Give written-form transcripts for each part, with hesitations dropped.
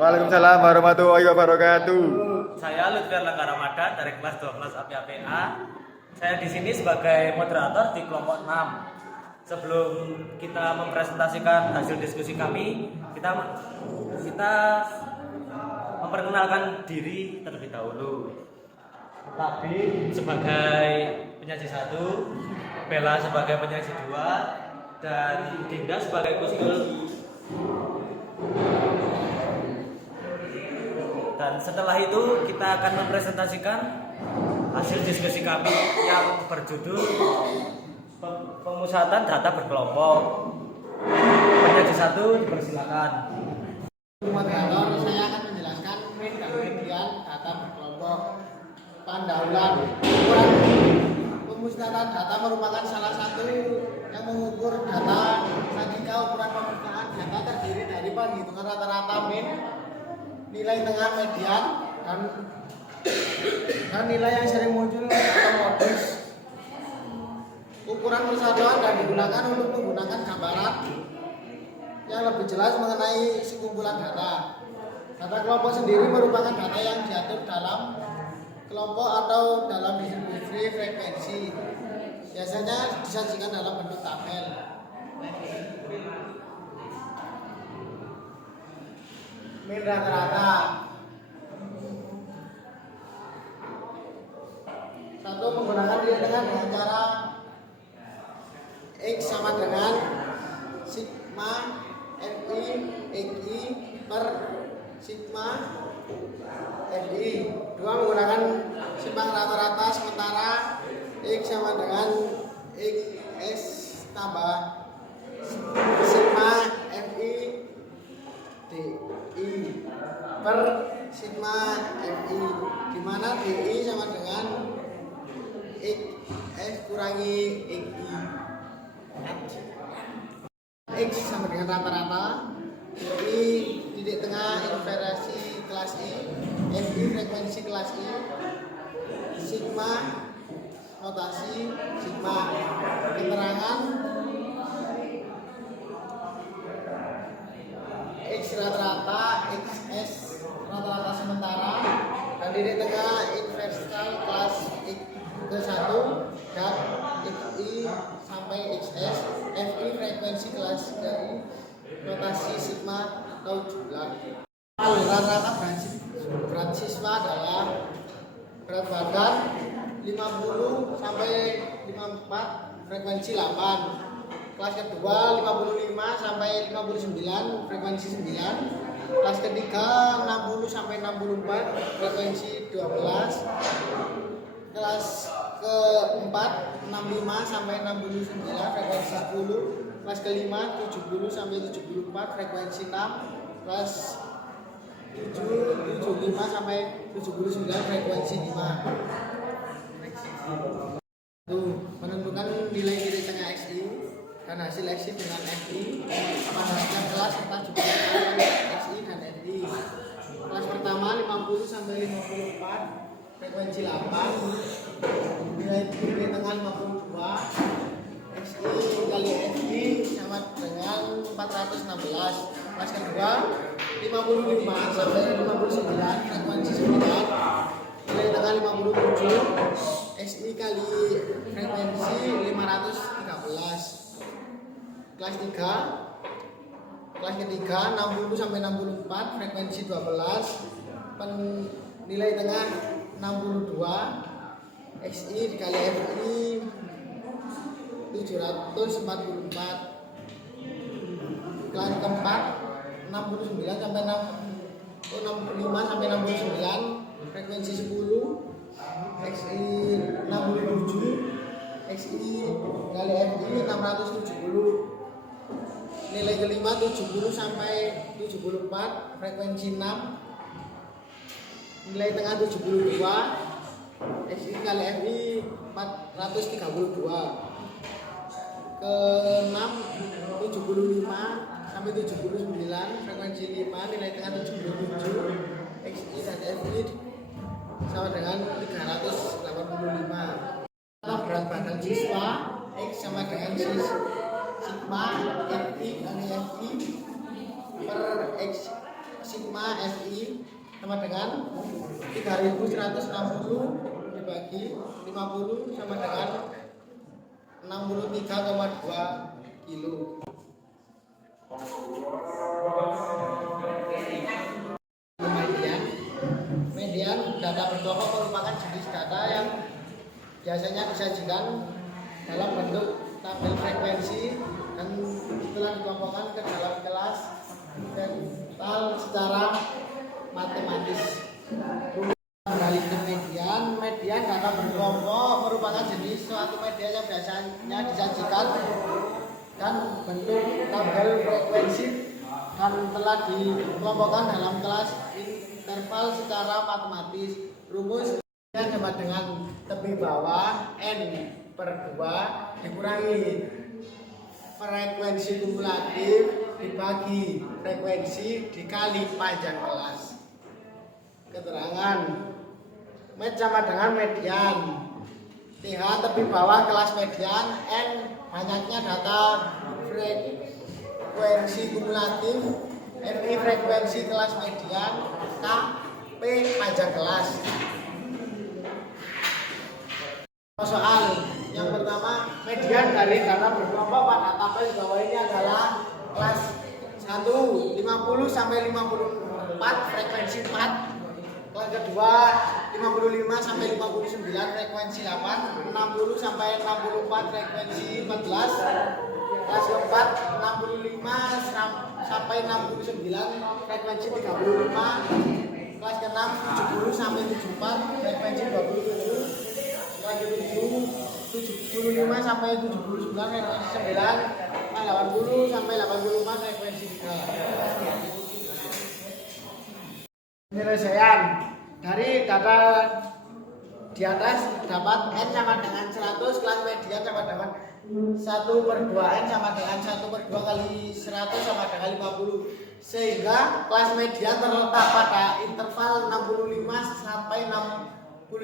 Waalaikumsalam warahmatullahi wabarakatuh. Saya Lutfi Erlangga Ramadan dari kelas 12 APA. Saya di sini sebagai moderator di kelompok 6. Sebelum kita mempresentasikan hasil diskusi kami, kita memperkenalkan diri terlebih dahulu. Tadi sebagai penyaji 1, Bella sebagai penyaji 2, dan Dinda sebagai kustul. Dan setelah itu kita akan mempresentasikan hasil diskusi kami yang berjudul pemusatan data berkelompok. Penyaji 1 dipersilakan. Moderator, saya akan menjelaskan min dan median data berkelompok. Pendahuluan. Pemusatan data merupakan salah satu yang mengukur data. Ketika ukuran pemusatan data terdiri dari penghitungan rata-rata min, nilai tengah median, dan nilai yang sering muncul atau modus. Ukuran persatuan dan digunakan untuk menggunakan gambaran yang lebih jelas mengenai sekumpulan data. Data kelompok sendiri merupakan data yang diatur dalam kelompok atau dalam distribusi frekuensi. Biasanya disajikan dalam bentuk tabel. Min rata-rata. Satu, menggunakan nilai tengah dengan cara X sama dengan sigma FI XI per sigma FI. Dua, menggunakan simpang rata-rata sementara X sama dengan XS tambah sigma FI DI per sigma FI, di mana DI sama dengan XS kurangi XI. X sama dengan rata-rata, DI titik tengah inversi kelas I, FI frekuensi kelas I, sigma notasi sigma. Keterangan X rata-rata, XS rata-rata sementara, dan titik tengah inversikal kelas X ke-1 dan XI sampai XS, FI frekuensi kelas dari notasi sigma atau jumlah. Rata-rata berat siswa adalah berat badan 50 sampai 54, frekuensi 8. Kelas kedua 55 sampai 59, frekuensi 9. Kelas ketiga 60 sampai 64, frekuensi 12. Kelas keempat 65 sampai 69, frekuensi 10. Kelas kelima 70 sampai 74, frekuensi 6. Kelas 7 75 sampai 79, frekuensi 5. Menentukan nilai titik tengah XI dan hasil XI dengan FI pada setiap kelas serta juga XI dan FI. Kelas pertama 50 sampai 54, frekuensi 8, nilai tengah 52, XI kali FI sama dengan 416. Kelas kedua 55 sampai 59, frekuensi 9, nilai tengah 57, XI kali frekuensi 513. Kelas ketiga 60 sampai 64, frekuensi 12, nilai tengah 62, XI dikali FI 744. Kelas keempat 69 sampai 65 sampai 69, frekuensi 10, XI 67, XI kali FI 670. Nilai kelima 70 sampai 74, frekuensi 6, nilai tengah 72, XI kali FI 432. Ke-6 75 sampai 79, frekuensi 5, nilai tengah 77, XI dan FI sama dengan 385. Berat badan siswa X sama dengan sigma FI kali FI per X sigma FI sama dengan 3.160 dibagi 50 sama dengan 63,2 kilo. Median data berkelompok merupakan jenis data yang biasanya disajikan dalam bentuk tabel frekuensi dan setelah dikelompokkan ke dalam kelas mental secara matematis. Kembali ke median data berkelompok merupakan jenis suatu median yang biasanya disajikan dan bentuk tabel frekuensi dan telah dikelompokkan dalam kelas interval secara matematis. Rumus yang sama dengan tepi bawah n per 2 dikurangi frekuensi kumulatif dibagi frekuensi dikali panjang kelas. Keterangan med sama dengan median. TH tepi bawah kelas median, N banyaknya data frekuensi kumulatif, FI frekuensi kelas median, K P panjang kelas. Soal yang pertama, median dari data berkelompok pada tabel di bawah ini adalah kelas 1 50 sampai 54 frekuensi 4. Kelas kedua 55 sampai 59 frekuensi 8, 60 sampai 64 frekuensi 14. Kelas keempat 65 sampai 69 frekuensi 35. Kelas keenam 70 sampai 74 frekuensi 27. Kelas ketujuh 75 sampai 79 frekuensi 9. Kelas 80 sampai 84 frekuensi 3. Penyelesaian dari data di atas dapat N sama dengan 100, kelas median sama dengan 1 per 2N sama dengan 1 per 2 kali 100 sama dengan 50, sehingga kelas median terletak pada interval 65 sampai 69.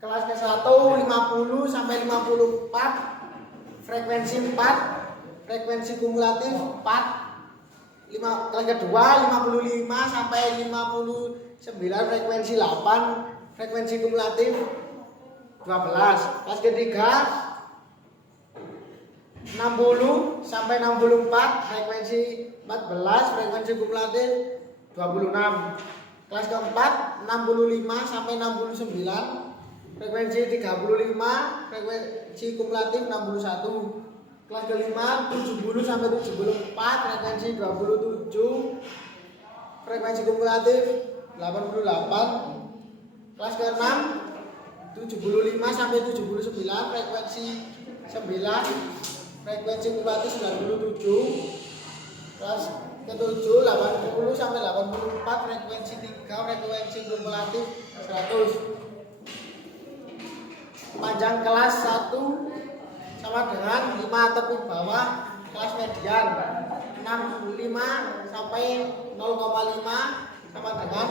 Kelas ke-1 50 sampai 54 frekuensi 4, frekuensi kumulatif 4. Kelas kedua 55 sampai 59 frekuensi 8, frekuensi kumulatif 12. Kelas ketiga 60 sampai 64 frekuensi 14, frekuensi kumulatif 26. Kelas keempat 65 sampai 69 frekuensi 35, frekuensi kumulatif 61. Kelas kelima 70 sampai 74 frekuensi 27, frekuensi kumulatif 88. Kelas keenam 75 sampai 79 frekuensi 9, frekuensi kumulatif 97. Kelas ketujuh 80 sampai 84 frekuensi 3, frekuensi kumulatif 100. Panjang kelas 1 sama dengan 5 tepi bawah kelas median, 65 sampai 0,5 sama dengan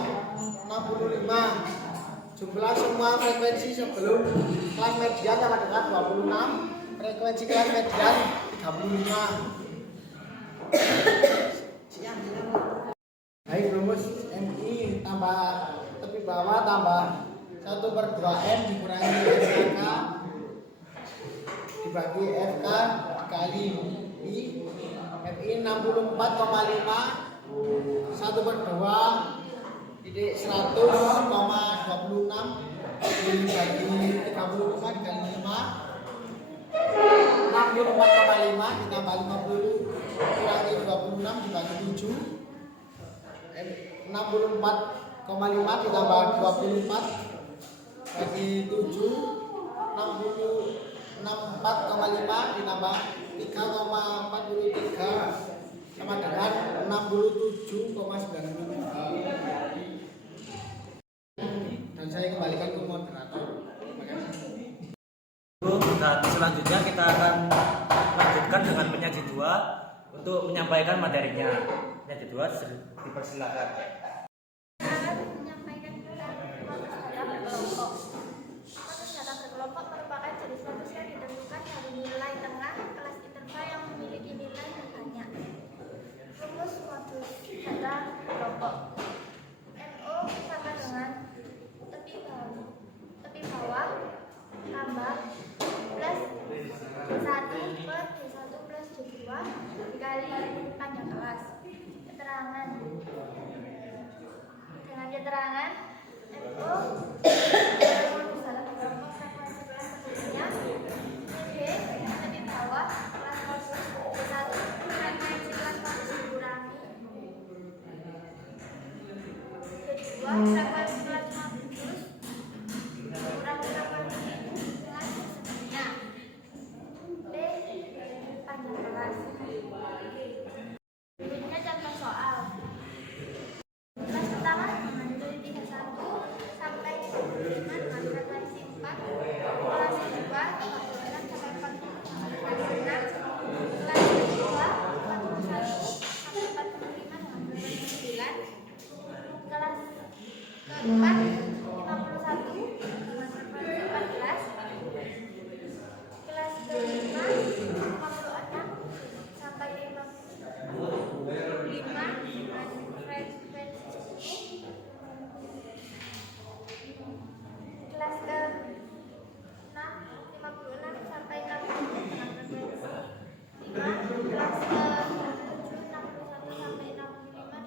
65. Jumlah semua frekuensi sebelum kelas median sama dengan 26, frekuensi kelas median 35. Baik, rumus MI tambah tepi bawah tambah 1 per 2N dikurangi FK dibagi FK dikali I. FI 64,5 1 per 2 titik 100,26 dibagi 35 dikali 5. 64,5 ditambah 50 kurangi 26 dibagi 7. 64,5 ditambah 24 bagi 7. 64,5 ditambah 3,43 sama dengan 67,93. Dan saya kembalikan ke moderator. Terima kasih. Dan selanjutnya kita akan lanjutkan dengan penyaji 2 untuk menyampaikan materinya. Penyaji 2 dipersilakan. Menyampaikan tentang data berkelompok. Data berkelompok merupakan jenis fokus yang ditentukan dari nilai tengah kelas interval yang memiliki nilai terbanyak. Keterangan. Dengan keterangan FO dalam kelompok frekuensi kelas sebelumnya, B lebih bawah kelas modus, B1 frekuensi kelas modus dikurangi, kedua frekuensi kelas modus dikurangi frekuensi kelas sebelumnya, B panjang kelas. Berikutnya contoh soal. Kelas pertama dari 31 sampai 35 dengan frekuensi 4. Kelas kedua 36 sampai 40 dengan frekuensi 6. Kelas kedua 41 sampai 45 dengan frekuensi 9. Kelas keempat 51 dengan frekuensi 14. Kelas kelima 56 sampai 55 dengan frekuensi 10. Kelas ke-6 56 sampai 60 dengan frekuensi 5. Kelas ke-7 61 sampai 65 dengan frekuensi 4.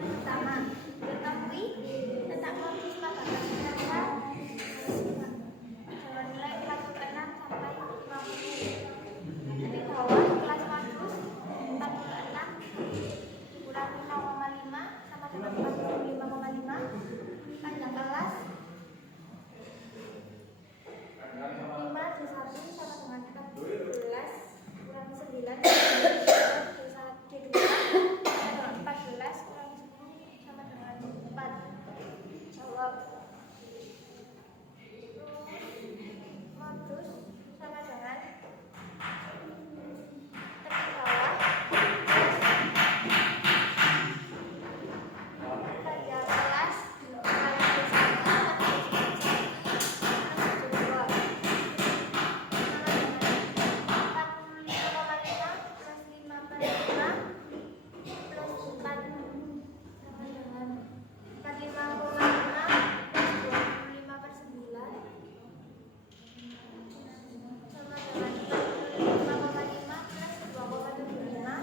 Pertama, ketahui tentang modus pada kelas dasar dengan nilai 46 sampai 50. Lebih bawah kelas modus 46 dikurangi 0,5 sama dengan 45,5. Panjang kelas 5 D1 sama dengan 14 kurangi 9 D2 sama dengan 14 kurangi 10 sama dengan 4. Jawab. Modus sama dengan tepi bawah panjang kelas kali D1 tambah D1 plus D2 sama dengan 45,5 plus 5/5 plus 4 sama dengan 45,5 plus 25/9 sama dengan 45,5 plus 2,75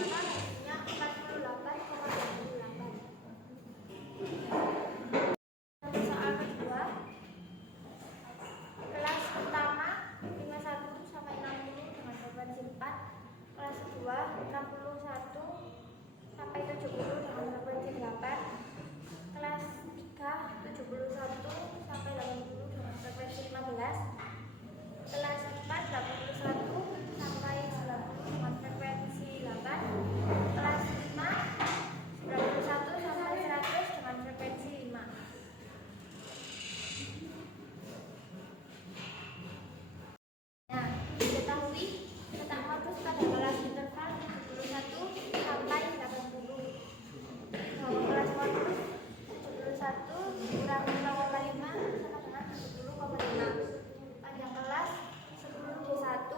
maka hasilnya 48,28. Soal kedua, kelas pertama 51 sampai 60 dengan frekuensi 4. Kelas kedua 61 sampai 70 dengan frekuensi 8. Kelas 3 71 sampai 80 dengan frekuensi 15. Kelas 4 81 sampai 90 dengan frekuensi 8. Kelas 5 91 sampai 100 dengan frekuensi 5. Nah, diketahui tentang modus pada kelas interval 71 sampai 80. Bahwa kelas modus 71 dikurangi 0,5 sama dengan 70,5. Panjang kelas 10 D1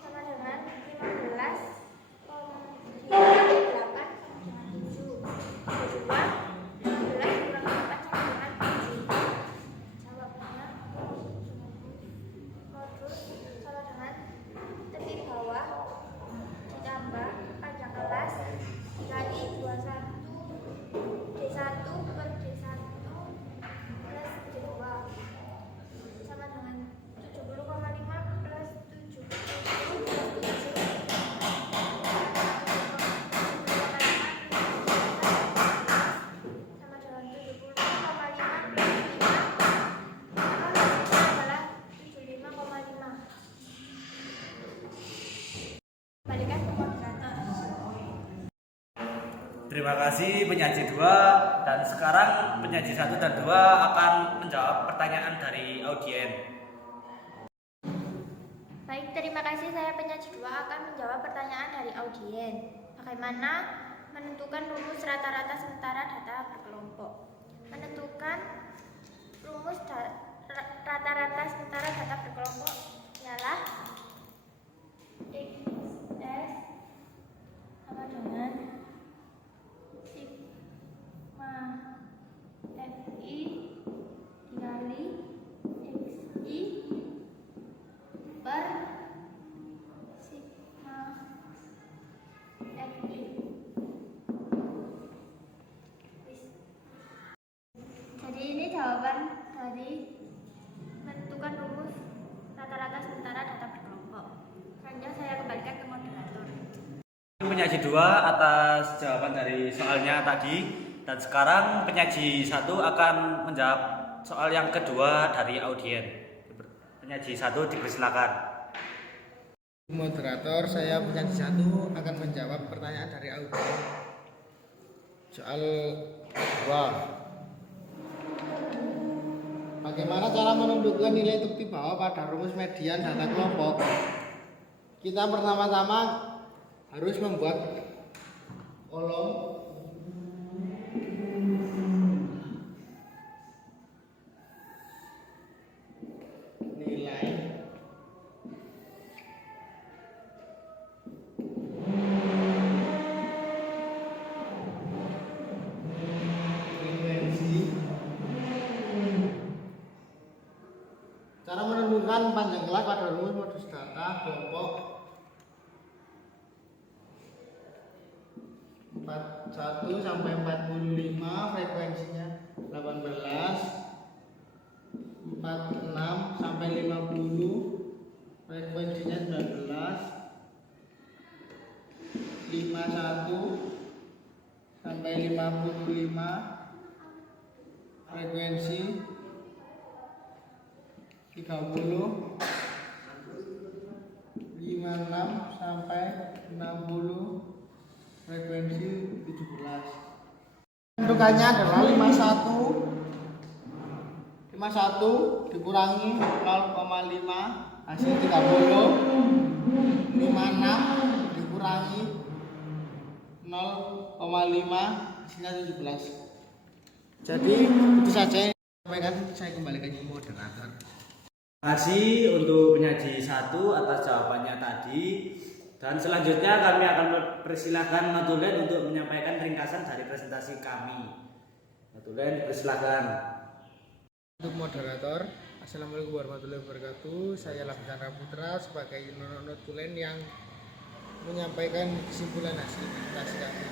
sama dengan 15,8 sama dengan 7. D2 15 kurangi 4 sama dengan 7. Jawabnya modus sama dengan tepi bawah ditambah panjang kelas dikali 21 D1 per D1 plus D2 sama dengan 70,5 plus 70 plus 7 sama dengan 75,5 plus 5 maka hasilnya adalah 75,5. Balikan ke moderator. Terima kasih penyaji 2, dan sekarang penyaji 1 dan 2 akan menjawab pertanyaan dari audien. Baik, terima kasih. Saya penyaji 2 akan menjawab pertanyaan dari audien. Bagaimana menentukan rumus rata-rata sementara data berkelompok? Menentukan rumus rata-rata sementara data berkelompok ialah X S sama dengan sigma FI dikali XI per penyaji 2 atas jawaban dari soalnya tadi. Dan sekarang penyaji 1 akan menjawab soal yang kedua dari audien. Penyaji 1 dipersilakan. Moderator, saya penyaji 1 akan menjawab pertanyaan dari audien. Soal kedua. Bagaimana cara menentukan nilai bukti bahwa pada rumus median data kelompok? Kita pertama-tama harus membuat kolom nilai frekuensi. Cara menentukan panjang kelas pada rumus modus data kelompok 41 sampai 45, frekuensinya 18, 46 sampai 50, frekuensinya 19, 51 sampai 55, frekuensi 30, 56 sampai 60, frekuensi 17. Tentukannya adalah 51 dikurangi 0,5 hasil 30, 56 dikurangi 0,5 hasilnya 17. Jadi itu saja yang sampaikan, saya kembalikan ke moderator. Terima kasih untuk penyaji 1 atas jawabannya tadi. Dan selanjutnya kami akan persilahkan Matulen untuk menyampaikan ringkasan dari presentasi kami. Matulen, persilahkan. Untuk moderator, Assalamualaikum warahmatullahi wabarakatuh. Saya Labdana Putra sebagai Notulen yang menyampaikan kesimpulan hasil presentasi kami.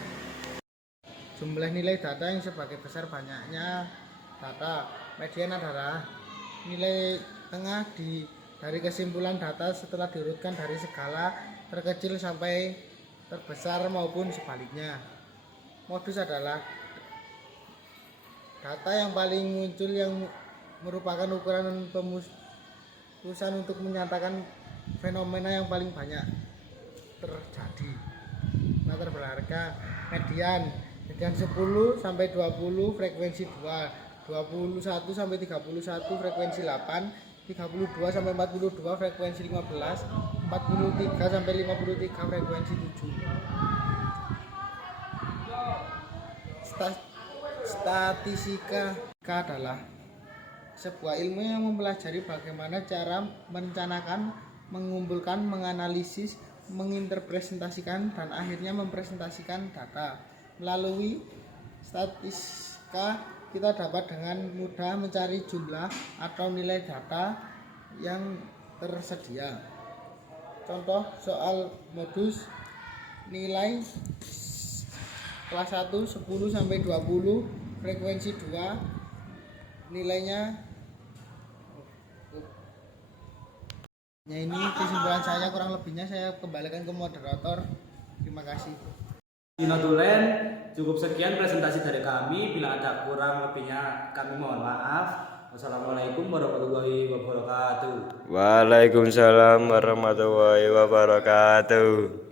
Jumlah nilai data yang sebagai besar banyaknya data median adalah nilai tengah dari kesimpulan data setelah diurutkan dari skala terkecil sampai terbesar maupun sebaliknya. Modus adalah data yang paling muncul yang merupakan ukuran pemusatan untuk menyatakan fenomena yang paling banyak terjadi. Meter berharga median 10 sampai 20, frekuensi 2, 21 sampai 31, frekuensi 8, 32 sampai 42, frekuensi 15, 43 sampai 53, frekuensi 7. Statistika adalah sebuah ilmu yang mempelajari bagaimana cara merencanakan, mengumpulkan, menganalisis, menginterpretasikan, dan akhirnya mempresentasikan data. Melalui statistika kita dapat dengan mudah mencari jumlah atau nilai data yang tersedia. Contoh soal modus nilai kelas 1 10 sampai 20, frekuensi 2, nilainya ini kesimpulan saya, kurang lebihnya saya kembalikan ke moderator. Terima kasih. Notulen, cukup sekian presentasi dari kami. Bila ada kurang lebihnya kami mohon maaf. Wassalamualaikum warahmatullahi wabarakatuh. Waalaikumsalam warahmatullahi wabarakatuh.